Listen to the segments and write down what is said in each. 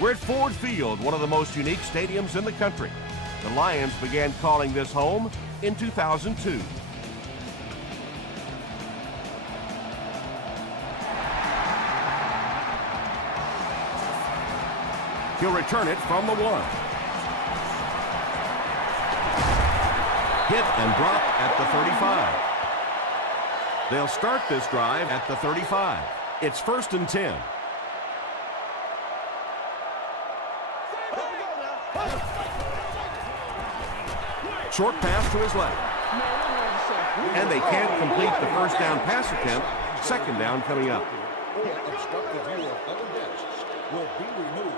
We're at Ford Field, one of the most unique stadiums in the country. The Lions began calling this home in 2002. He'll return it from the 1. Hit and drop at the 35. They'll start this drive at the 35. It's 1st and 10. Short pass to his left. And they can't complete the first down pass attempt. Second down coming up. Obstructive view of other guests will be removed.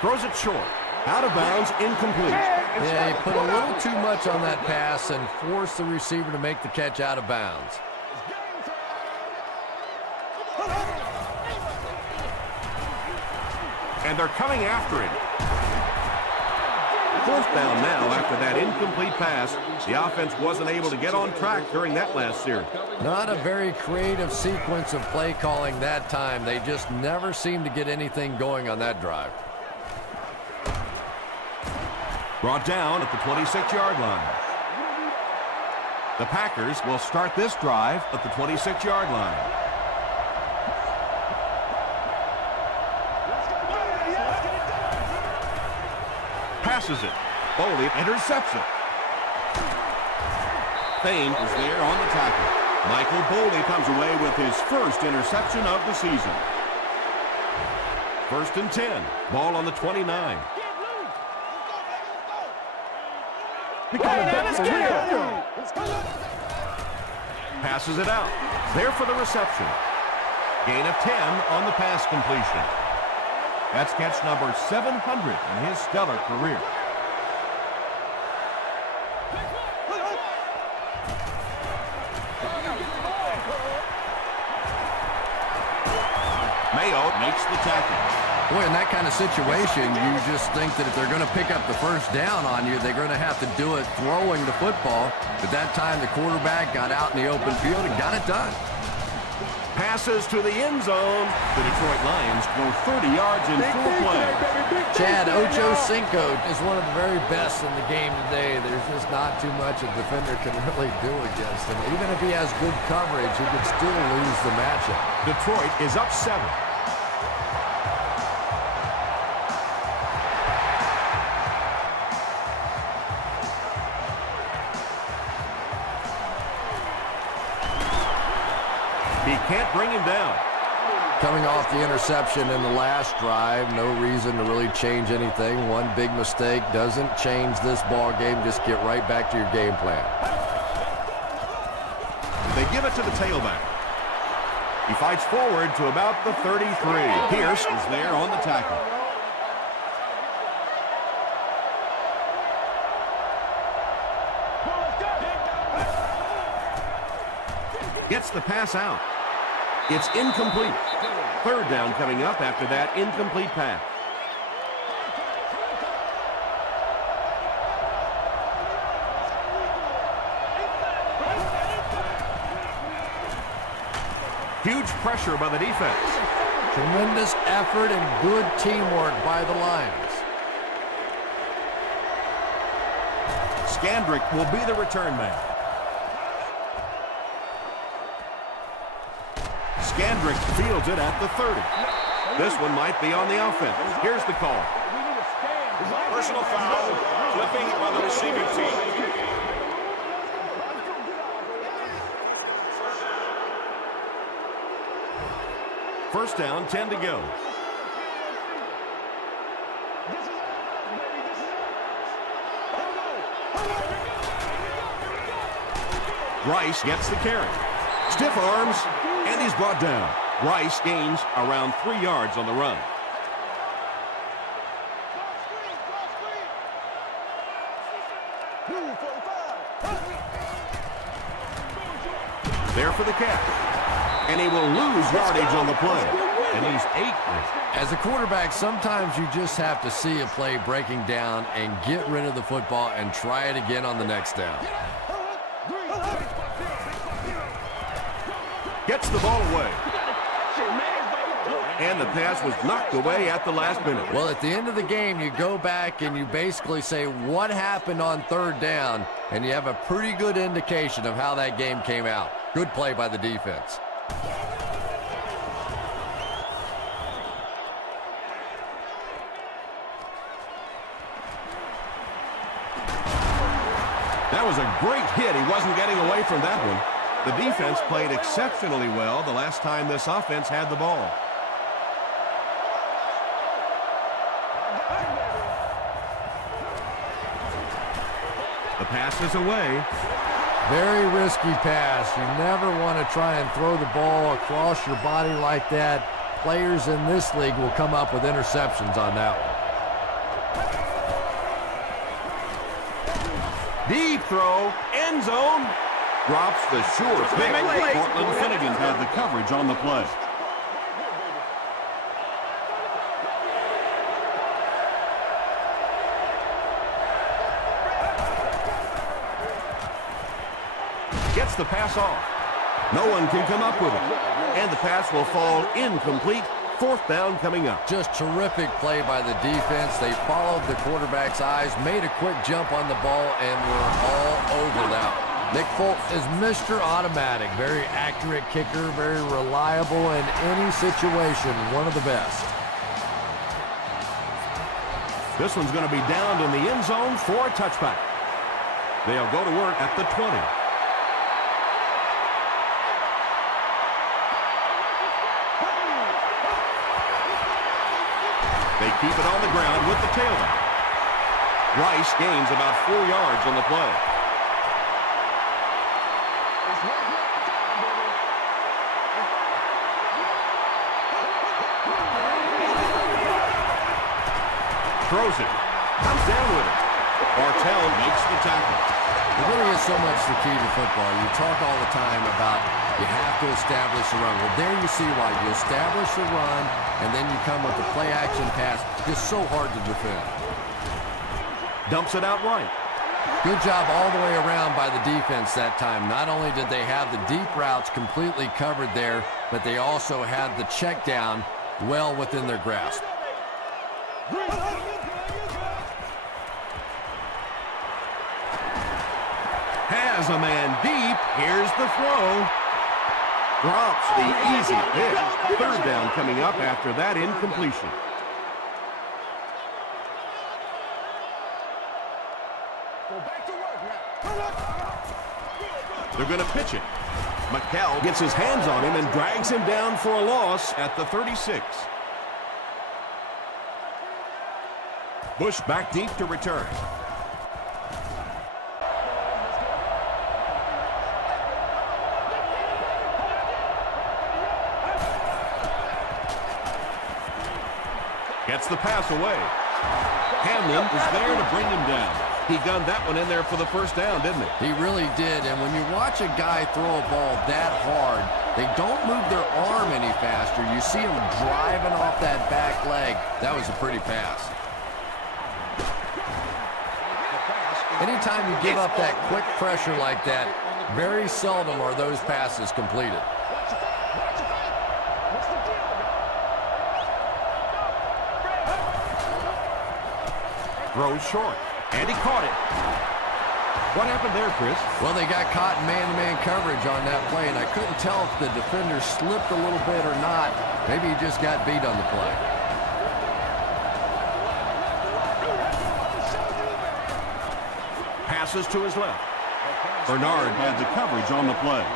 Throws it short. Out of bounds, incomplete. Yeah, he put a little too much on that pass and forced the receiver to make the catch out of bounds. And they're coming after him. 4th down now after that incomplete pass. The offense wasn't able to get on track during that last series. Not a very creative sequence of play calling that time. They just never seemed to get anything going on that drive. Brought down at the 26-yard line. The Packers will start this drive at the 26-yard line. Passes it. Boley intercepts it. Fame is there on the tackle. Michael Boley comes away with his first interception of the season. 1st and 10. Ball on the 29. Passes it out. There for the reception. Gain of 10 on the pass completion. That's catch number 700 in his stellar career. Mayo makes the tackle. Boy, in that kind of situation, you just think that if they're going to pick up the first down on you, they're going to have to do it throwing the football. But that time, the quarterback got out in the open field and got it done. Passes to the end zone. The Detroit Lions go 30 yards in 4 plays. Chad Ochocinco is one of the very best in the game today. There's just not too much a defender can really do against him. Even if he has good coverage, he could still lose the matchup. Detroit is up 7. He can't bring him down. Coming off the interception in the last drive, no reason to really change anything. One big mistake doesn't change this ball game. Just get right back to your game plan. They give it to the tailback. He fights forward to about the 33. Pierce is there on the tackle. Gets the pass out. It's incomplete. 3rd down coming up after that incomplete pass. Huge pressure by the defense. Tremendous effort and good teamwork by the Lions. Scandrick will be the return man. Scandrick fields it at the 30. This one might be on the offense. Here's the call. Personal foul, flipping by the receiving team. First down, 10 to go. Rice gets the carry. Stiff arms, and he's brought down. Rice gains around 3 yards on the run. There for the catch. And he will lose yardage on the play. And he's 8. As a quarterback, sometimes you just have to see a play breaking down and get rid of the football and try it again on the next down. Gets the ball away. And the pass was knocked away at the last minute. Well, at the end of the game, you go back and you basically say what happened on third down, and you have a pretty good indication of how that game came out. Good play by the defense. That was a great hit. He wasn't getting away from that one. The defense played exceptionally well the last time this offense had the ball. The pass is away. Very risky pass. You never want to try and throw the ball across your body like that. Players in this league will come up with interceptions on that one. Deep throw, end zone. Drops the sure pick. Cortland Finnegan had the coverage on the play. Gets the pass off. No one can come up with it. And the pass will fall incomplete. Fourth down coming up. Just terrific play by the defense. They followed the quarterback's eyes, made a quick jump on the ball, and were all over that. Nick Folk is Mr. Automatic. Very accurate kicker, very reliable in any situation. One of the best. This one's going to be downed in the end zone for a touchback. They'll go to work at the 20. They keep it on the ground with the tailback. Rice gains about 4 yards on the play. Throws it. Comes down with it. Bartell makes the tackle. It really is so much the key to football. You talk all the time about you have to establish a run. Well, there you see why. You establish a run, and then you come with the play-action pass. It's so hard to defend. Dumps it out right. Good job all the way around by the defense that time. Not only did they have the deep routes completely covered there, but they also had the check down well within their grasp. Has a man deep. Here's the throw. Drops the easy pick. Third down coming up after that incompletion. They're going to pitch it. McKell gets his hands on him and drags him down for a loss at the 36. Bush back deep to return. Gets the pass away. Hamlin is there to bring him down. He gunned that one in there for the first down, didn't he? He really did, and when you watch a guy throw a ball that hard, they don't move their arm any faster. You see him driving off that back leg. That was a pretty pass. Anytime you give up that quick pressure like that, very seldom are those passes completed. Throws short, and he caught it. What happened there, Chris? Well, they got caught in man-to-man coverage on that play, and I couldn't tell if the defender slipped a little bit or not. Maybe he just got beat on the play. Passes to his left. Bernard had the coverage on the play.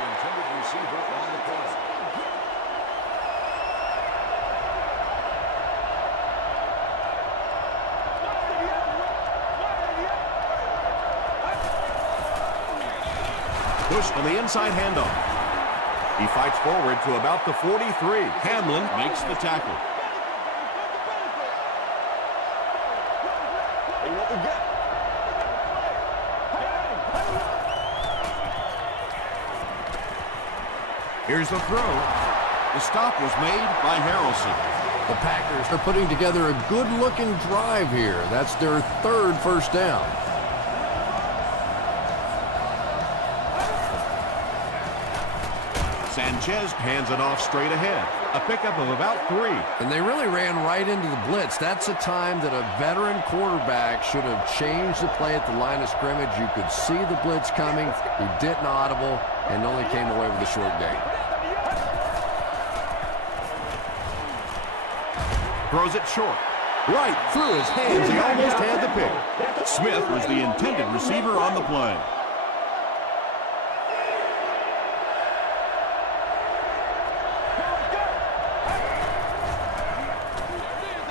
Bush on the inside handoff. He fights forward to about the 43. Hamlin makes the tackle. Here's the throw. The stop was made by Harrelson. The Packers are putting together a good-looking drive here. That's their third first down. Sanchez hands it off straight ahead. A pickup of about 3. And they really ran right into the blitz. That's a time that a veteran quarterback should have changed the play at the line of scrimmage. You could see the blitz coming. He didn't audible and only came away with a short gain. Throws it short. Right through his hands. He almost had the pick. Smith was the intended receiver on the play.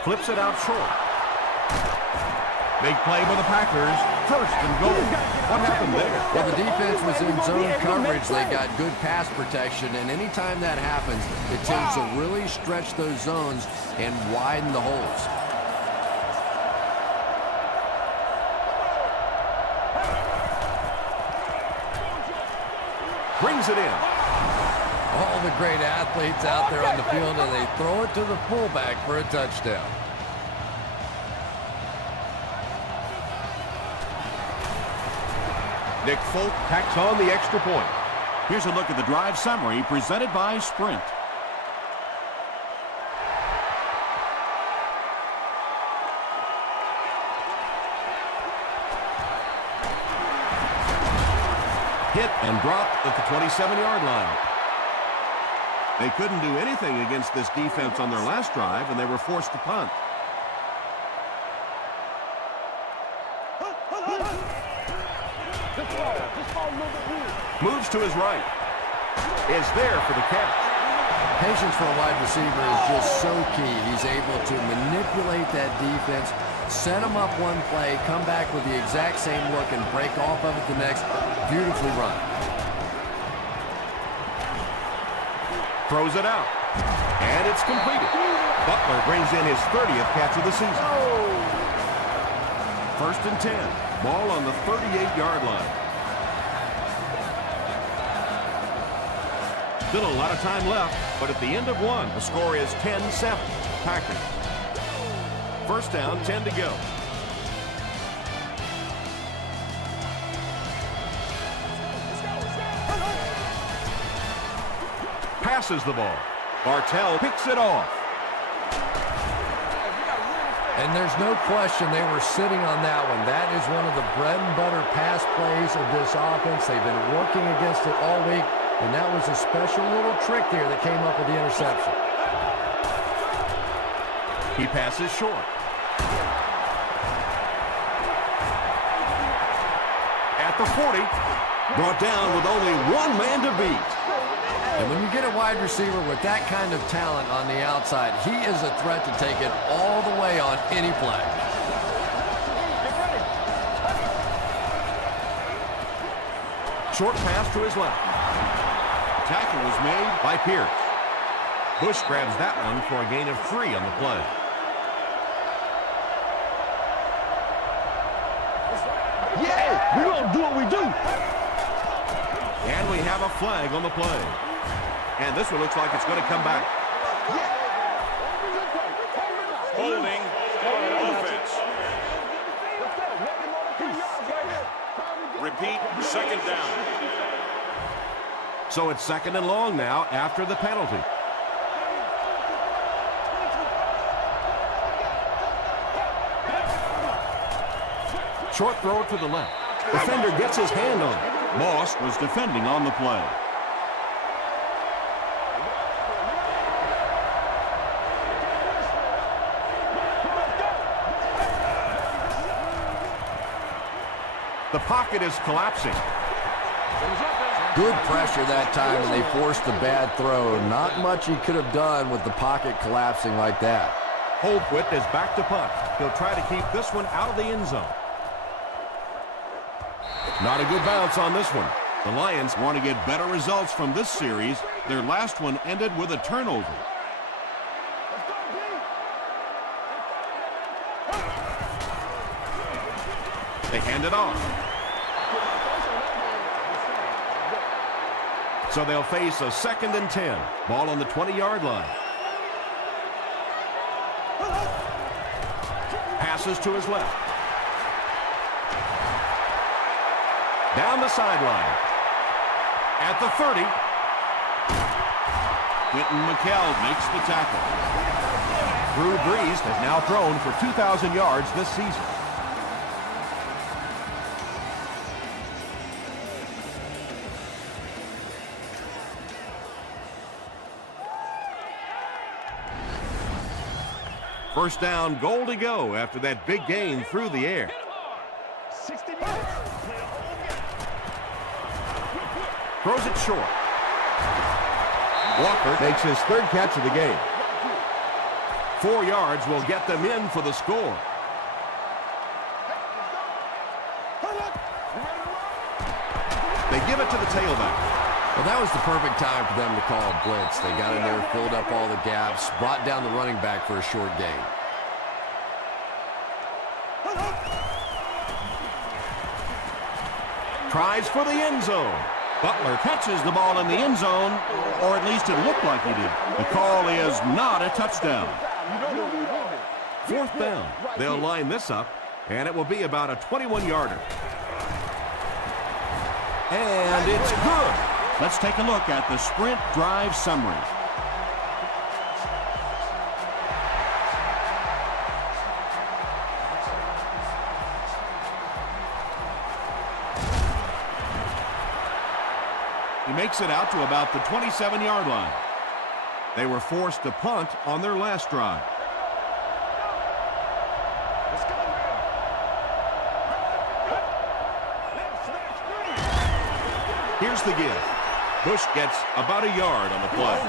Flips it out short. Big play by the Packers. First and goal. What happened there? Well, the defense was in zone coverage. They got good pass protection, and anytime that happens, it tends to really stretch those zones and widen the holes. Brings it in. All the great athletes out there on the field, and they throw it to the fullback for a touchdown. Nick Folk tacks on the extra point. Here's a look at the drive summary presented by Sprint. Hit and dropped at the 27-yard line. They couldn't do anything against this defense on their last drive, and they were forced to punt. Moves to his right. Is there for the catch. Patience for a wide receiver is just so key. He's able to manipulate that defense, set them up one play, come back with the exact same look, and break off of it the next. Beautifully run. Throws it out. And it's completed. Butler brings in his 30th catch of the season. First and 10. Ball on the 38-yard line. Still a lot of time left, but at the end of one, the score is 10-7. Packers. First down, 10 to go. Passes the ball. Bartell picks it off. And there's no question they were sitting on that one. That is one of the bread and butter pass plays of this offense. They've been working against it all week, and that was a special little trick there that came up with the interception. He passes short. At the 40, brought down with only one man to beat. And when you get a wide receiver with that kind of talent on the outside, he is a threat to take it all the way on any play. Short pass to his left. Tackle was made by Pierce. Bush grabs that one for a gain of 3 on the play. Yeah, we're going to do what we do. And we have a flag on the play. And this one looks like it's going to come back. Holding offense. Repeat, second down. So it's second and long now after the penalty. Short throw to the left. Defender gets his hand on it. Moss was defending on the play. The pocket is collapsing. Good pressure that time, and they forced the bad throw. Not much he could have done with the pocket collapsing like that. Holquist is back to punt. He'll try to keep this one out of the end zone. Not a good bounce on this one. The Lions want to get better results from this series. Their last one ended with a turnover. They hand it off. So they'll face a second and 10. Ball on the 20-yard line. Passes to his left. Down the sideline. At the 30. Quentin McKell makes the tackle. Drew Brees has now thrown for 2,000 yards this season. First down, goal to go after that big gain through the air. 60 yards. Throws it short. Walker makes his third catch of the game. 4 yards will get them in for the score. They give it to the tailback. Well, that was the perfect time for them to call a blitz. They got in there, filled up all the gaps, brought down the running back for a short gain. Tries for the end zone. Butler catches the ball in the end zone, or at least it looked like he did. The call is not a touchdown. Fourth down. They'll line this up, and it will be about a 21-yarder. And it's good. Let's take a look at the sprint drive summary. He makes it out to about the 27-yard line. They were forced to punt on their last drive. Here's the give. Bush gets about a yard on the play.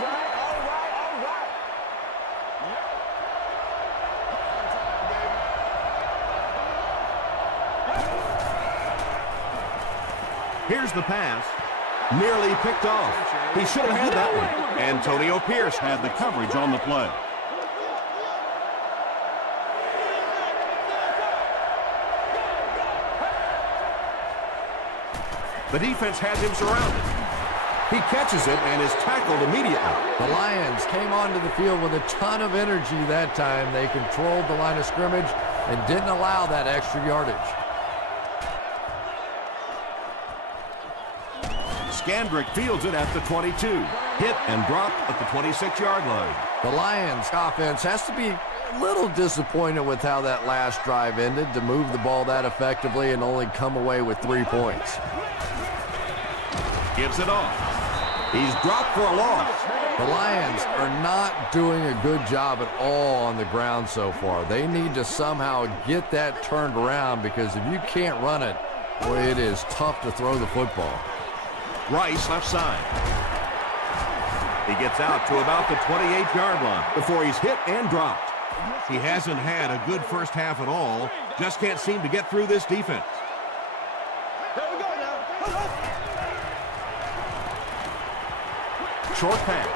Here's the pass. Nearly picked off. He should have had that one. Antonio Pierce Had the coverage on the play. The defense has him surrounded. He catches it and is tackled immediately. The Lions came onto the field with a ton of energy that time. They controlled the line of scrimmage and didn't allow that extra yardage. Scandrick fields it at the 22. Hit and dropped at the 26-yard line. The Lions offense has to be a little disappointed with how that last drive ended, to move the ball that effectively and only come away with 3 points. Gives it off. He's dropped for a loss. The Lions are not doing a good job at all on the ground so far. They need to somehow get that turned around, because if you can't run it, boy, it is tough to throw the football. Rice left side. He gets out to about the 28-yard line before he's hit and dropped. He hasn't had a good first half at all. Just can't seem to get through this defense. Short pass.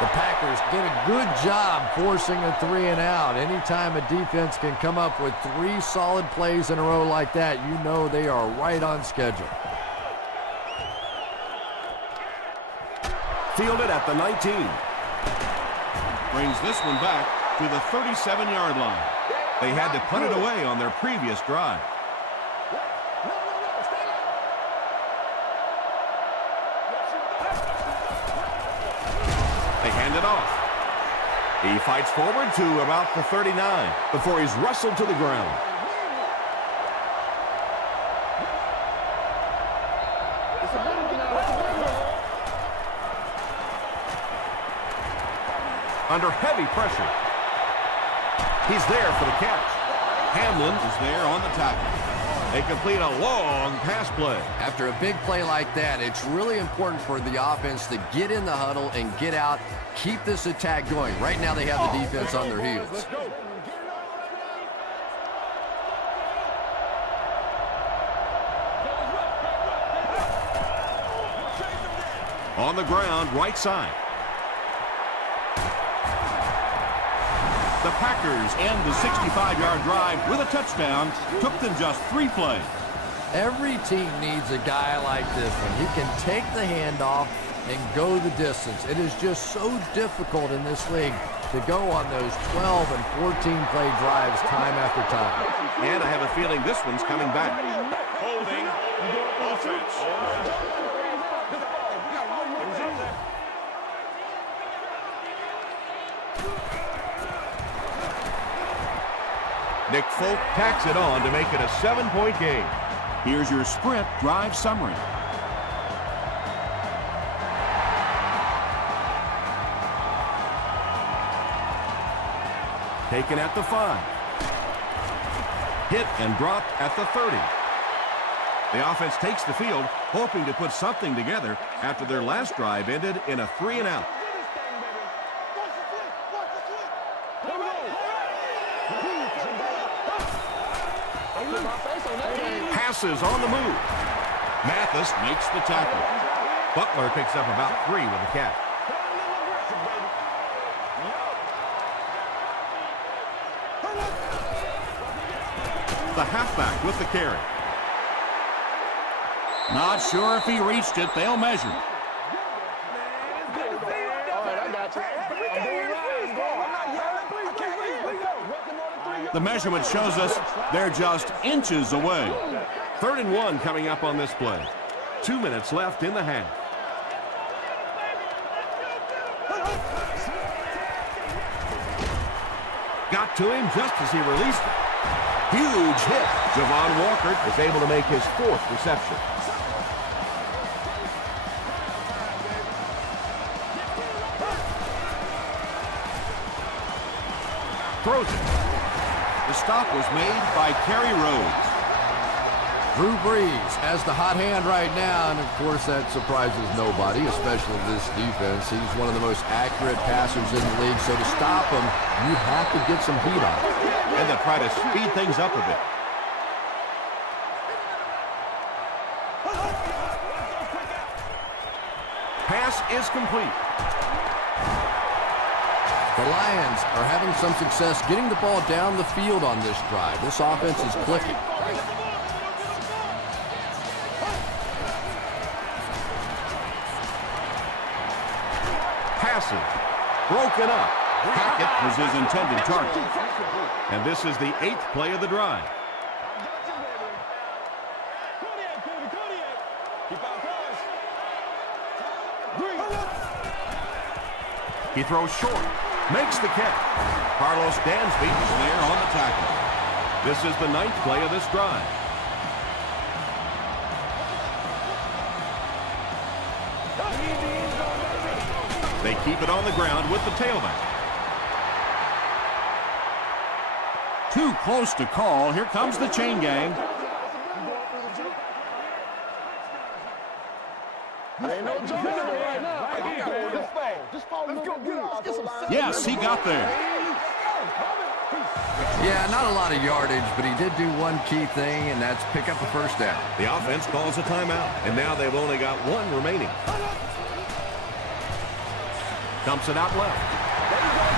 The Packers did a good job forcing a 3-and-out. Anytime a defense can come up with 3 solid plays in a row like that, you know they are right on schedule. Fielded at the 19. Brings this one back to the 37-yard line. They had to put it away on their previous drive. They hand it off. He fights forward to about the 39 before he's wrestled to the ground. Under heavy pressure. He's there for the catch. Hamlin is there on the tackle. They complete a long pass play. After a big play like that, it's really important for the offense to get in the huddle and get out, keep this attack going. Right now they have the defense on their heels. On the ground, right side. The Packers end the 65-yard drive with a touchdown. Took them just 3 plays. Every team needs a guy like this one. He can take the handoff and go the distance. It is just so difficult in this league to go on those 12 and 14-play drives time after time. And I have a feeling this one's coming back. Holding offense. Nick Folk tacks it on to make it a 7-point game. Here's your sprint drive summary. Taken at the 5. Hit and dropped at the 30. The offense takes the field, hoping to put something together after their last drive ended in a 3-and-out. Passes on the move. Mathis makes the tackle. Butler picks up about 3 with the catch. The halfback with the carry. Not sure if he reached it. They'll measure. The measurement shows us they're just inches away. 3rd and 1 coming up on this play. 2 minutes left in the half. Got to him just as he released it. Huge hit. Javon Walker is able to make his 4th reception. Throws it. The stop was made by Kerry Rhodes. Drew Brees has the hot hand right now, and of course that surprises nobody, especially this defense. He's one of the most accurate passers in the league, so to stop him, you have to get some heat on him. And they'll try to speed things up a bit. Pass is complete. The Lions are having some success getting the ball down the field on this drive. This offense is clicking. Passing. Broken up. Hackett was his intended target. And this is the 8th play of the drive. He throws short. Makes the catch. Carlos Dansby is there on the tackle. This is the 9th play of this drive. They keep it on the ground with the tailback. Too close to call. Here comes the chain gang. Yes, he got there. Yeah, not a lot of yardage, but he did do one key thing, and that's pick up a 1st down. The offense calls a timeout, and now they've only got 1 remaining. Dumps it out left.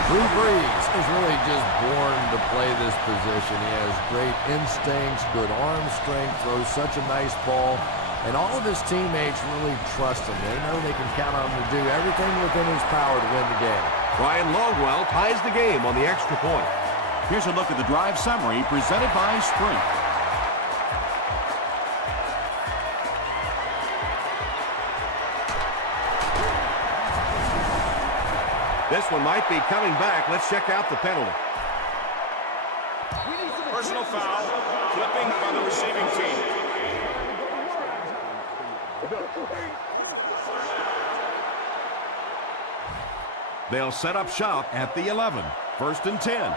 Drew Brees is really just born to play this position. He has great instincts, good arm strength, throws such a nice ball, and all of his teammates really trust him. They know they can count on him to do everything within his power to win the game. Ryan Longwell ties the game on the extra point. Here's a look at the drive summary presented by Sprint. This one might be coming back. Let's check out the penalty. Personal foul, flipping by the receiving team. They'll set up shop at the 11. 1st and 10.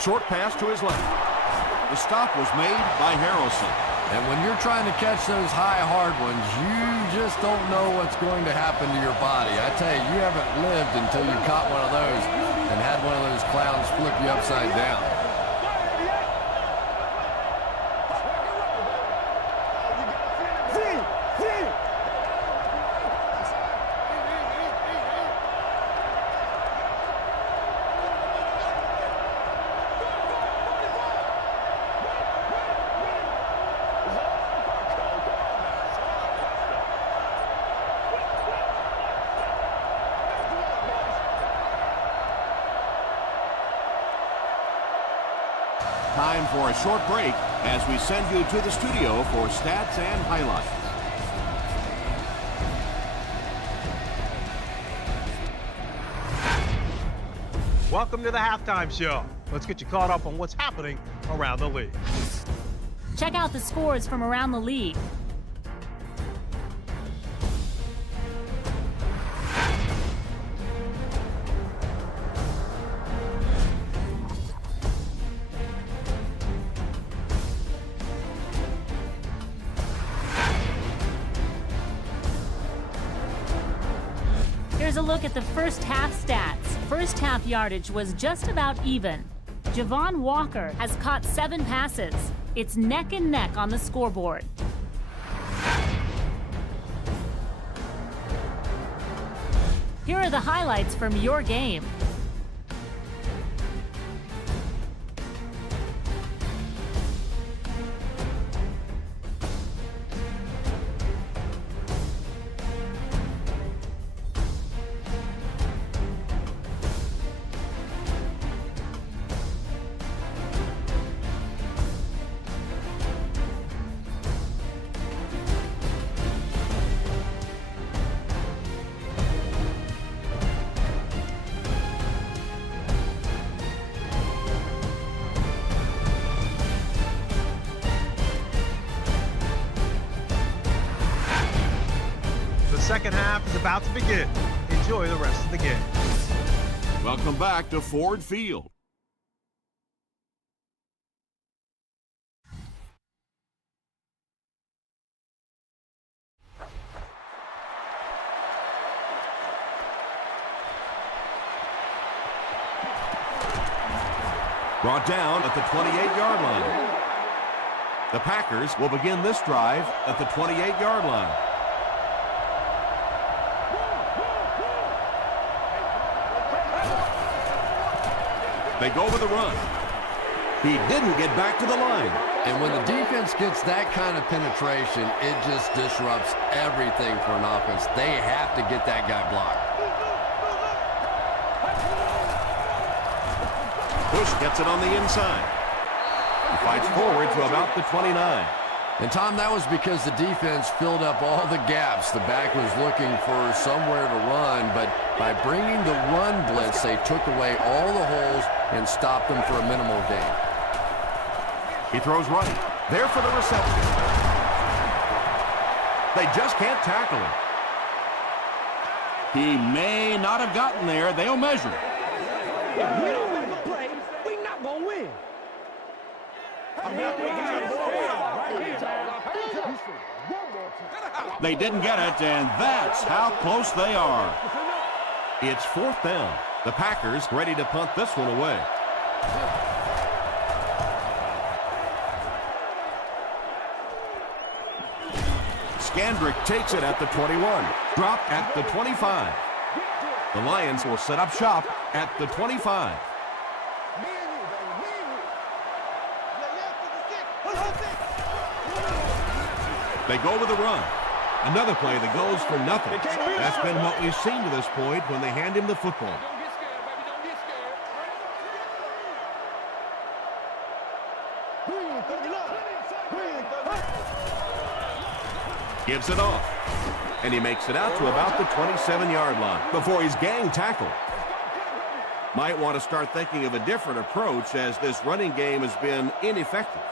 Short pass to his left. The stop was made by Harrelson. And when you're trying to catch those high, hard ones, you just don't know what's going to happen to your body. I tell you, you haven't lived until you caught one of those and had one of those clowns flip you upside down. Time for a short break as we send you to the studio for stats and highlights. Welcome to the halftime show. Let's get you caught up on what's happening around the league. Check out the scores from around the league. Here's a look at the first half stats. First half yardage was just about even. Javon Walker has caught 7 passes. It's neck and neck on the scoreboard. Here are the highlights from your game. The second half is about to begin. Enjoy the rest of the game. Welcome back to Ford Field. Brought down at the 28-yard line. The Packers will begin this drive at the 28-yard line. They go with the run. He didn't get back to the line. And when the defense gets that kind of penetration, it just disrupts everything for an offense. They have to get that guy blocked. Bush gets it on the inside. He fights forward to about the 29. And, Tom, that was because the defense filled up all the gaps. The back was looking for somewhere to run, but by bringing the run blitz, they took away all the holes and stopped them for a minimal gain. He throws right. There for the reception. They just can't tackle him. He may not have gotten there. They'll measure. If we don't make a play, we not gonna win. They didn't get it, and that's how close they are. It's 4th down. The Packers ready to punt this one away. Scandrick takes it at the 21. Drop at the 25. The Lions will set up shop at the 25. They go with a run. Another play that goes for nothing. That's been what we've seen to this point when they hand him the football. Gives it off. And he makes it out to about the 27-yard line before he's gang tackled. Might want to start thinking of a different approach as this running game has been ineffective.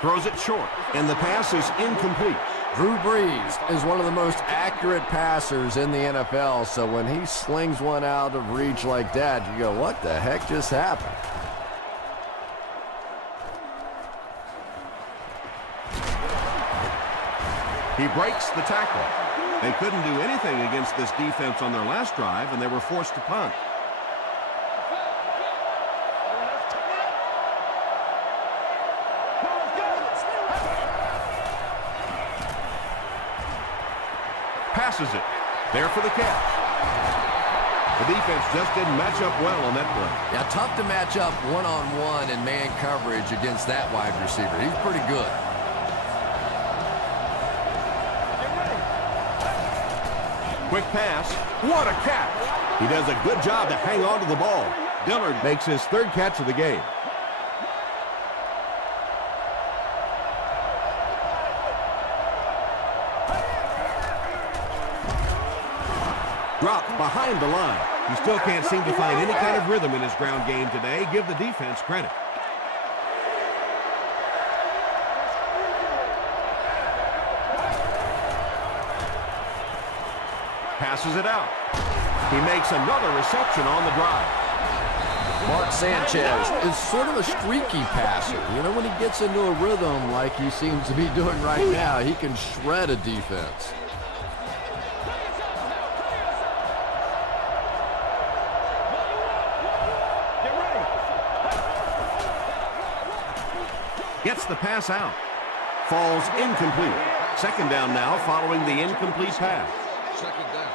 Throws it short, and the pass is incomplete. Drew Brees is one of the most accurate passers in the NFL, so when he slings one out of reach like that, you go, what the heck just happened? He breaks the tackle. They couldn't do anything against this defense on their last drive, and they were forced to punt. Passes it. There for the catch. The defense just didn't match up well on that play. Yeah, tough to match up one-on-one in man coverage against that wide receiver. He's pretty good. Quick pass. What a catch. He does a good job to hang on to the ball. Dillard makes his 3rd catch of the game. Dropped behind the line. He still can't seem to find any kind of rhythm in his ground game today. Give the defense credit. Passes it out. He makes another reception on the drive. Mark Sanchez is sort of a streaky passer. You know, when he gets into a rhythm like he seems to be doing right now, he can shred a defense. Gets the pass out. Falls incomplete. Second down now following the incomplete pass. Second down.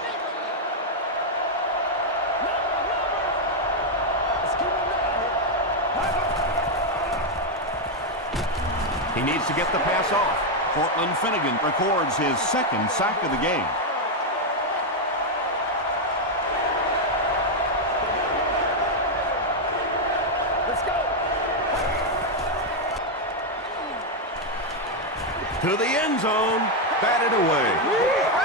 He needs to get the pass off. Cortland Finnegan records his second sack of the game. To the end zone. Batted away.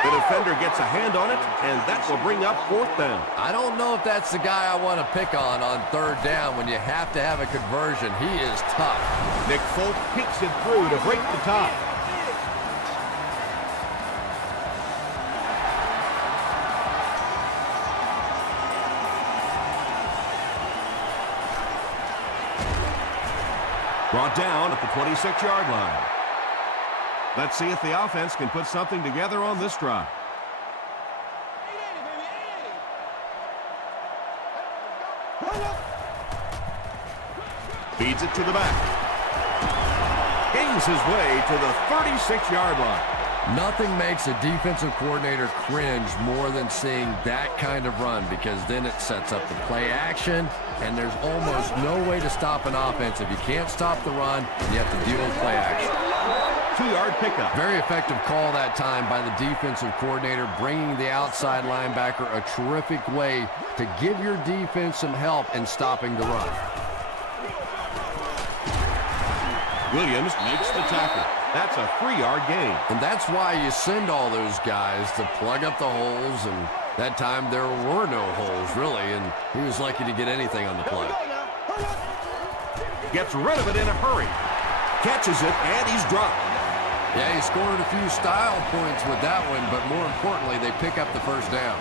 The defender gets a hand on it, and that will bring up fourth down. I don't know if that's the guy I want to pick on third down when you have to have a conversion. He is tough. Nick Folk kicks it through to break the tie. Brought down at the 26-yard line. Let's see if the offense can put something together on this drive. Feeds it to the back. Gains his way to the 36-yard line. Nothing makes a defensive coordinator cringe more than seeing that kind of run, because then it sets up the play action, and there's almost no way to stop an offense if you can't stop the run and you have to deal with play action. 2-yard pickup. Very effective call that time by the defensive coordinator, bringing the outside linebacker a terrific way to give your defense some help in stopping the run. Williams makes the tackle. That's a 3-yard gain. And that's why you send all those guys to plug up the holes, and that time there were no holes, really, and he was lucky to get anything on the play. Gets rid of it in a hurry. Catches it, and he's dropped. Yeah, he scored a few style points with that one, but more importantly, they pick up the first down.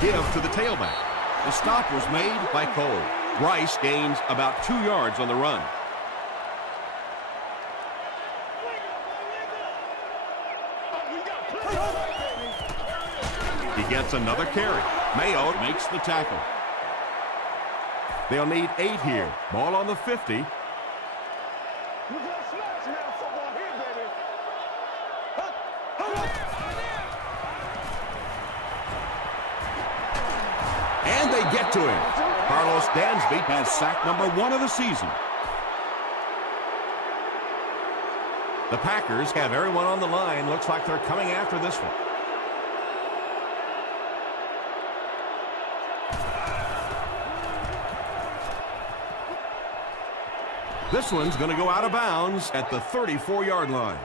Give to the tailback. The stop was made by Cole. Rice gains about 2 yards on the run. He gets another carry. Mayo makes the tackle. They'll need 8 here. Ball on the 50. And they get to him. Carlos Dansby has sack number 1 of the season. The Packers have everyone on the line. Looks like they're coming after this one. This one's going to go out of bounds at the 34-yard line.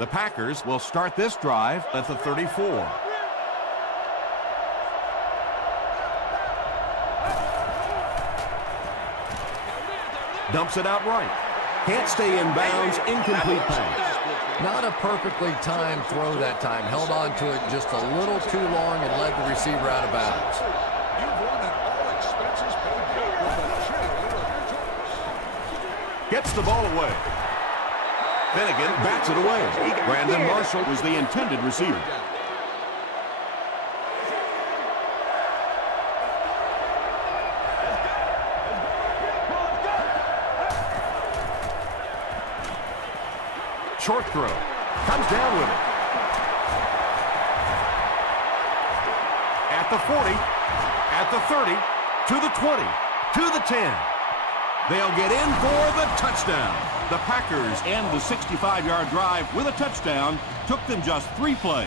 The Packers will start this drive at the 34. Dumps it out right. Can't stay in bounds. Incomplete pass. Not a perfectly timed throw that time. Held on to it just a little too long and led the receiver out of bounds. Gets the ball away. Finnegan bats it away. Brandon Marshall was the intended receiver. Short throw. Comes down with it. At the 40. At the 30. To the 20. To the 10. They'll get in for the touchdown. The Packers end the 65-yard drive with a touchdown. Took them just 3 plays.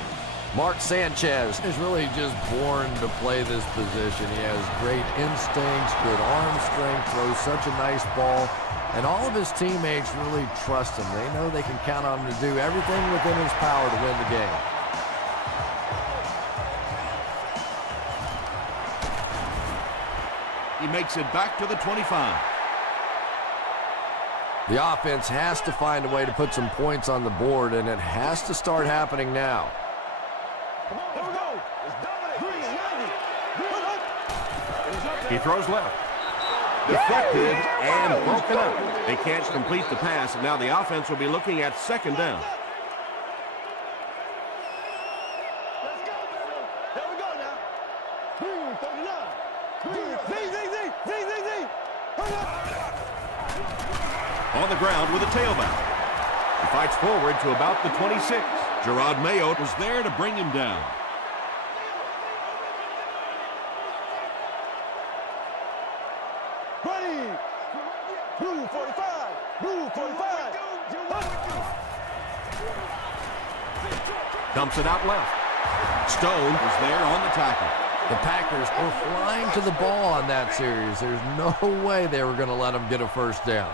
Mark Sanchez is really just born to play this position. He has great instincts, good arm strength, throws such a nice ball. And all of his teammates really trust him. They know they can count on him to do everything within his power to win the game. He makes it back to the 25. The offense has to find a way to put some points on the board, and it has to start happening now. He throws left. Deflected and broken up. They can't complete the pass, and now the offense will be looking at second down. On the ground with a tailback. He fights forward to about the 26. Gerard Mayo was there to bring him down. Dumps it out left. Stone was there on the tackle. The Packers were flying to the ball on that series. There's no way they were going to let them get a first down.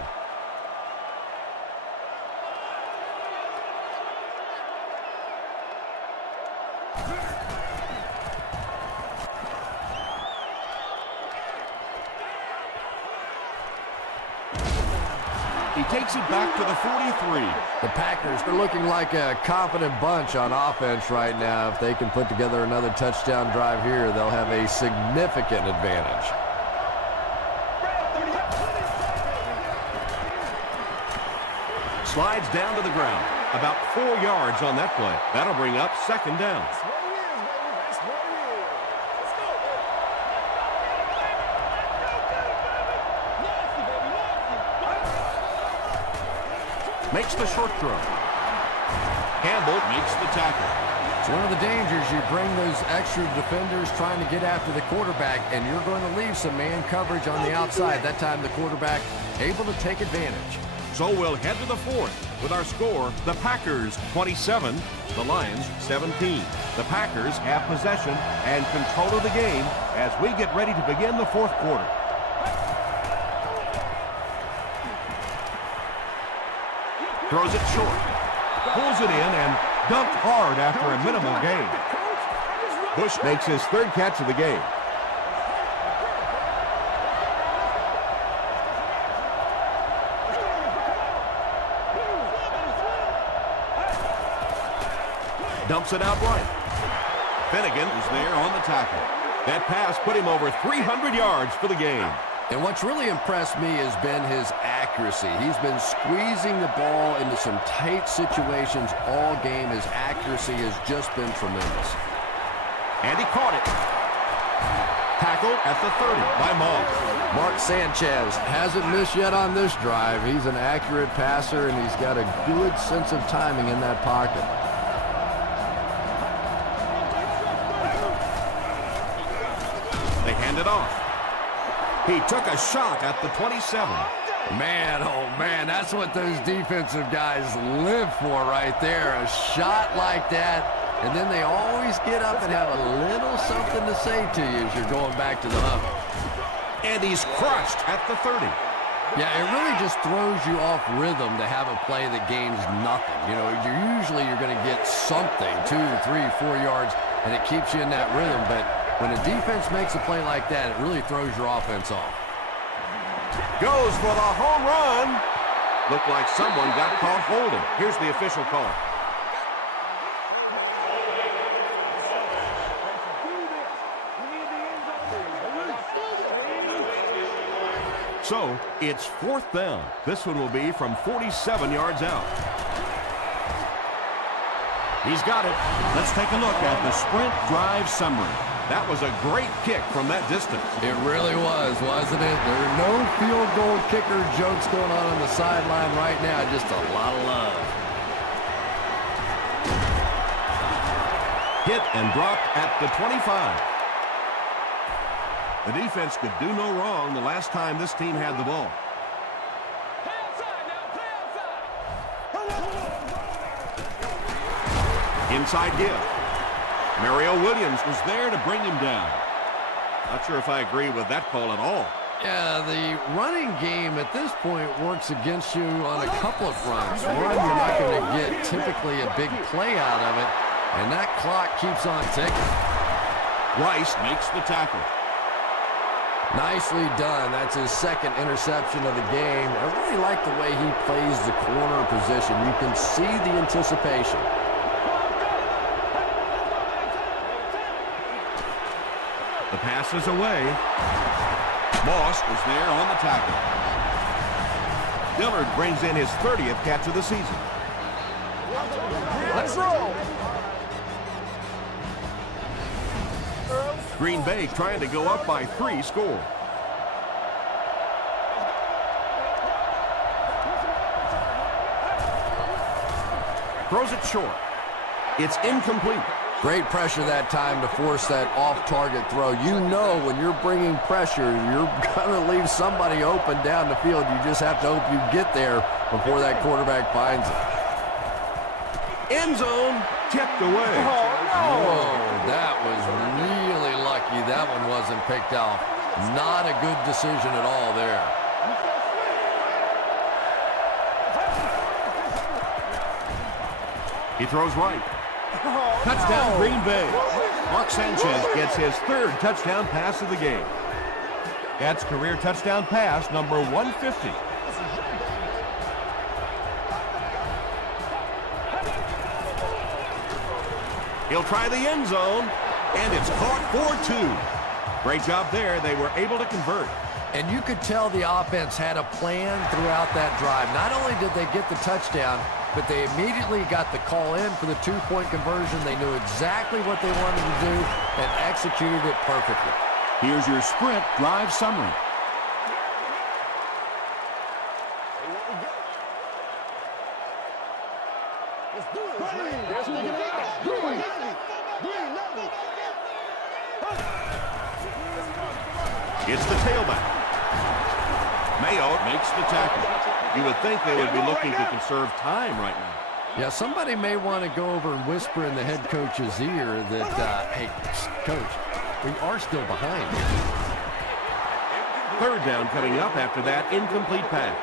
He takes it back to the 43. The Packers are looking like a confident bunch on offense right now. If they can put together another touchdown drive here, they'll have a significant advantage. Slides down to the ground. About 4 yards on that play. That'll bring up second down. Makes the short throw. Campbell makes the tackle. It's one of the dangers. You bring those extra defenders trying to get after the quarterback, and you're going to leave some man coverage on the outside. That time the quarterback able to take advantage. So we'll head to the fourth with our score, the Packers 27, the Lions 17. The Packers have possession and control of the game as we get ready to begin the fourth quarter. Throws it short. Pulls it in and dumped hard after a minimal gain. Bush makes his third catch of the game. Dumps it out right. Finnegan is there on the tackle. That pass put him over 300 yards for the game. And what's really impressed me has been his accuracy. He's been squeezing the ball into some tight situations all game. His accuracy has just been tremendous. And he caught it. Tackled at the 30 by Moss. Mark Sanchez hasn't missed yet on this drive. He's an accurate passer, and he's got a good sense of timing in that pocket. They hand it off. He took a shot at the 27. Man, oh man, that's what those defensive guys live for right there. A shot like that, and then they always get up and have a little something to say to you as you're going back to the huddle. And he's crushed at the 30. Yeah, it really just throws you off rhythm to have a play that gains nothing. You know, you're going to get something, 2, 3, 4 yards, and it keeps you in that rhythm. But when a defense makes a play like that, it really throws your offense off. Goes for the home run. Looked like someone got caught holding. Here's the official call. So, it's fourth down. This one will be from 47 yards out. He's got it. Let's take a look at the sprint drive summary. That was a great kick from that distance. It really was, wasn't it? There are no field goal kicker jokes going on the sideline right now. Just a lot of love. Hit and dropped at the 25. The defense could do no wrong the last time this team had the ball. Inside give. Mario Williams was there to bring him down. Not sure if I agree with that call at all. Yeah, the running game at this point works against you on a couple of fronts. One, you're not going to get typically a big play out of it, and that clock keeps on ticking. Rice makes the tackle. Nicely done. That's his second interception of the game. I really like the way he plays the corner position. You can see the anticipation. The pass is away. Moss was there on the tackle. Dillard brings in his 30th catch of the season. Let's roll. Green Bay trying to go up by 3 score. Throws it short. It's incomplete. Great pressure that time to force that off-target throw. You know when you're bringing pressure, you're going to leave somebody open down the field. You just have to hope you get there before that quarterback finds it. End zone tipped away. Whoa, that was really lucky that one wasn't picked off. Not a good decision at all there. He throws right. Touchdown, Green Bay. Mark Sanchez gets his 3rd touchdown pass of the game. That's career touchdown pass number 150. He'll try the end zone, and it's caught for 2. Great job there. They were able to convert. And you could tell the offense had a plan throughout that drive. Not only did they get the touchdown, but they immediately got the call in for the 2-point conversion. They knew exactly what they wanted to do and executed it perfectly. Here's your sprint drive summary. It's the tailback. Mayo makes the tackle. You would think they would be looking to conserve time right now. Yeah, somebody may want to go over and whisper in the head coach's ear that, hey, coach, we are still behind. 3rd down coming up after that incomplete pass.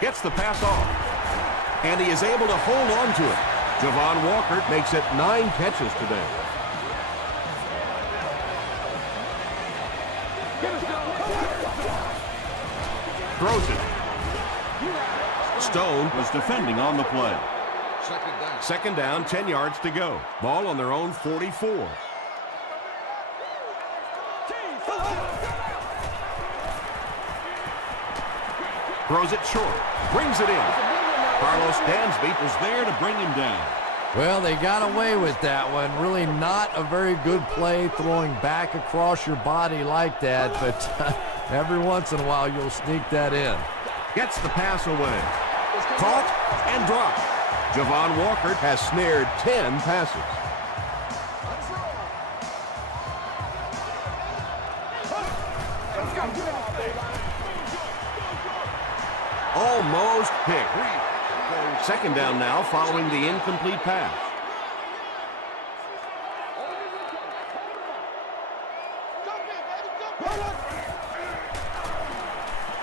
Gets the pass off, and he is able to hold on to it. Javon Walker makes it 9 catches today. Throws it. Stone was defending on the play. Second down, 10 yards to go. Ball on their own 44. Throws it short. Brings it in. Carlos Dansby was there to bring him down. Well, they got away with that one. Really not a very good play throwing back across your body like that, but every once in a while you'll sneak that in. Gets the pass away. Caught and dropped. Javon Walker has snared 10 passes. Almost picked. Second down now following the incomplete pass.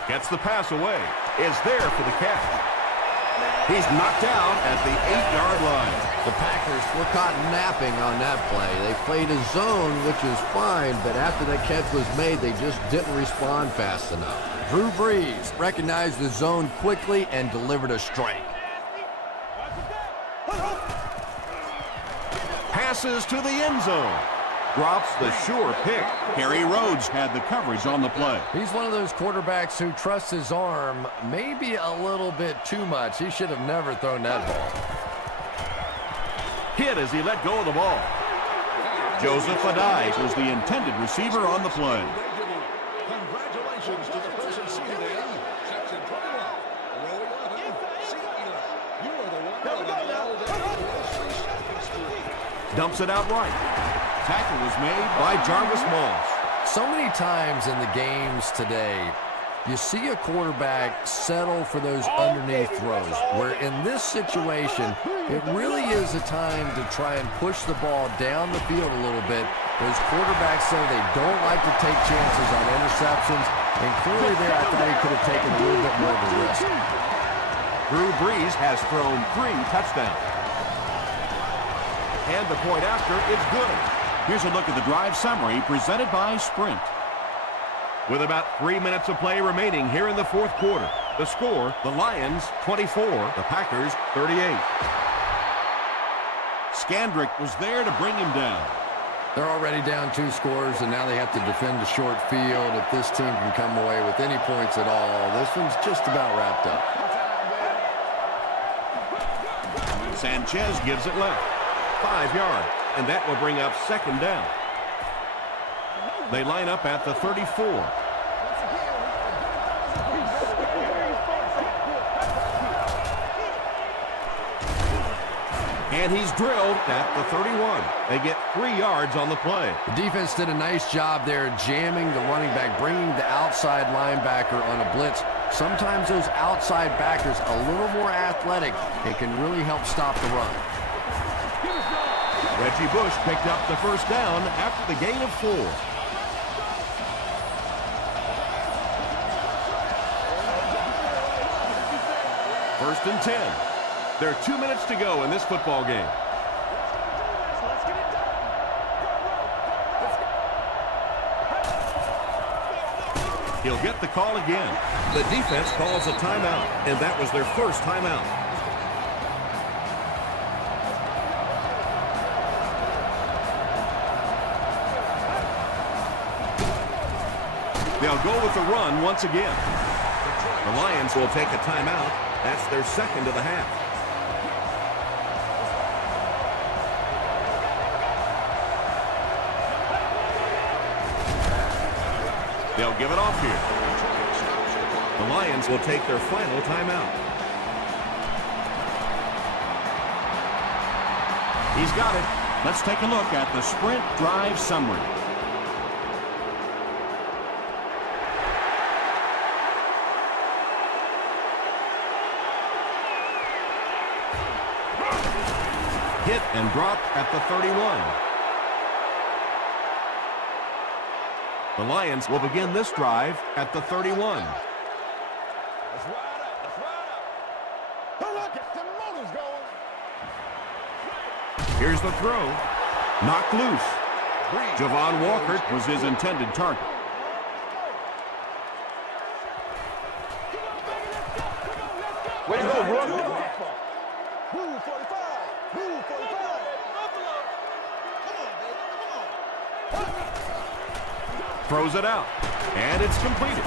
Gets the pass away. Is there for the catch. He's knocked out at the 8-yard line. The Packers were caught napping on that play. They played a zone, which is fine, but after that catch was made, they just didn't respond fast enough. Drew Brees recognized the zone quickly and delivered a strike. Passes to the end zone. Drops the sure pick. Harry Rhodes had the coverage on the play. He's one of those quarterbacks who trusts his arm maybe a little bit too much. He should have never thrown that ball. Hit as he let go of the ball. Joseph Adai Was the intended receiver on the play. Congratulations to the person seated in section 21, row 11, seat 11. You are the one that allowed that. dumps it out right. Tackle was made By Jarvis Moss. So many times in the games today, You see a quarterback settle for those underneath throws, where in this situation, it really is a time to try and push the ball down the field a little bit. Those quarterbacks, though, they don't like to take chances on interceptions, and clearly there I thought he could have taken a little bit more of a risk. Drew Brees has thrown 3 touchdowns. And the point after is good. Here's a look at the drive summary presented by Sprint. With about 3 minutes of play remaining here in the fourth quarter. The score, the Lions 24, the Packers 38. Scandrick was there to bring him down. They're already down 2 scores, and now they have to defend a short field. If this team can come away with any points at all, this one's just about wrapped up. Sanchez gives it left. 5 yards, and that will bring up second down. They line up at the 34. And he's drilled at the 31. They get 3 yards on the play. The defense did a nice job there jamming the running back, bringing the outside linebacker on a blitz. Sometimes those outside backers a little more athletic. It can really help stop the run. Reggie Bush picked up the first down after the gain of 4. First and 10. There are 2 minutes to go in this football game. He'll get the call again. The defense calls a timeout, and that was their first timeout. They'll go with the run once again. The Lions will take a timeout. That's their second of the half. They'll give it off here. The Lions will take their final timeout. He's got it. Let's take a look at the Sprint drive summary. Hit and dropped at the 31. The Lions will begin this drive at the 31. Let's ride up. Let's ride up. Oh, look, the motor's going. Here's the throw. Knocked loose. Javon Walker Was his intended target. Way to go, bro. Move 45. Move 45. Come on, baby. Come on. throws it out, and it's completed.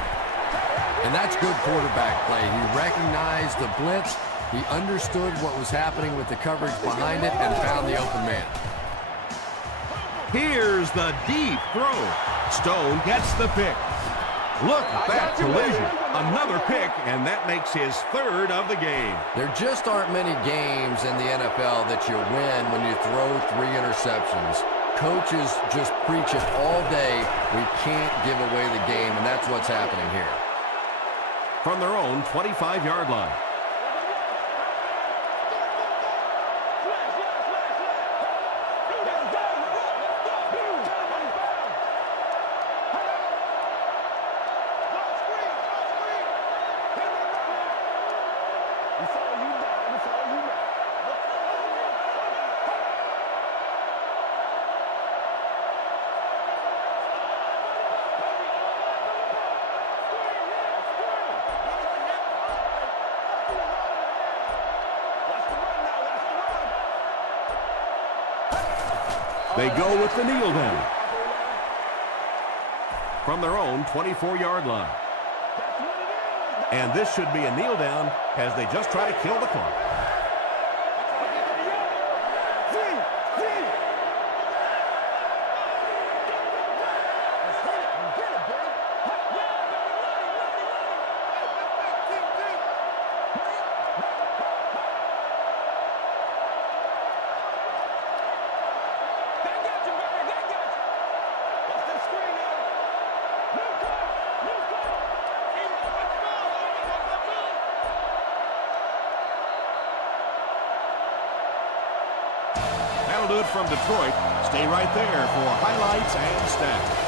And that's good quarterback play. He recognized the blitz. He understood what was happening with the coverage behind it and found the open man. Here's the deep throw. Stone gets the pick. Look at that collision. Another pick, and that makes his third of the game. There just aren't many games in the NFL that you win when you throw 3 interceptions. Coaches just preach it all day. We can't give away the game, and that's what's happening here. From their own 25-yard line. They go with the kneel down. From their own 24-yard line. And this should be a kneel down as they just try to kill the clock. good from Detroit. Stay right there for highlights and stats.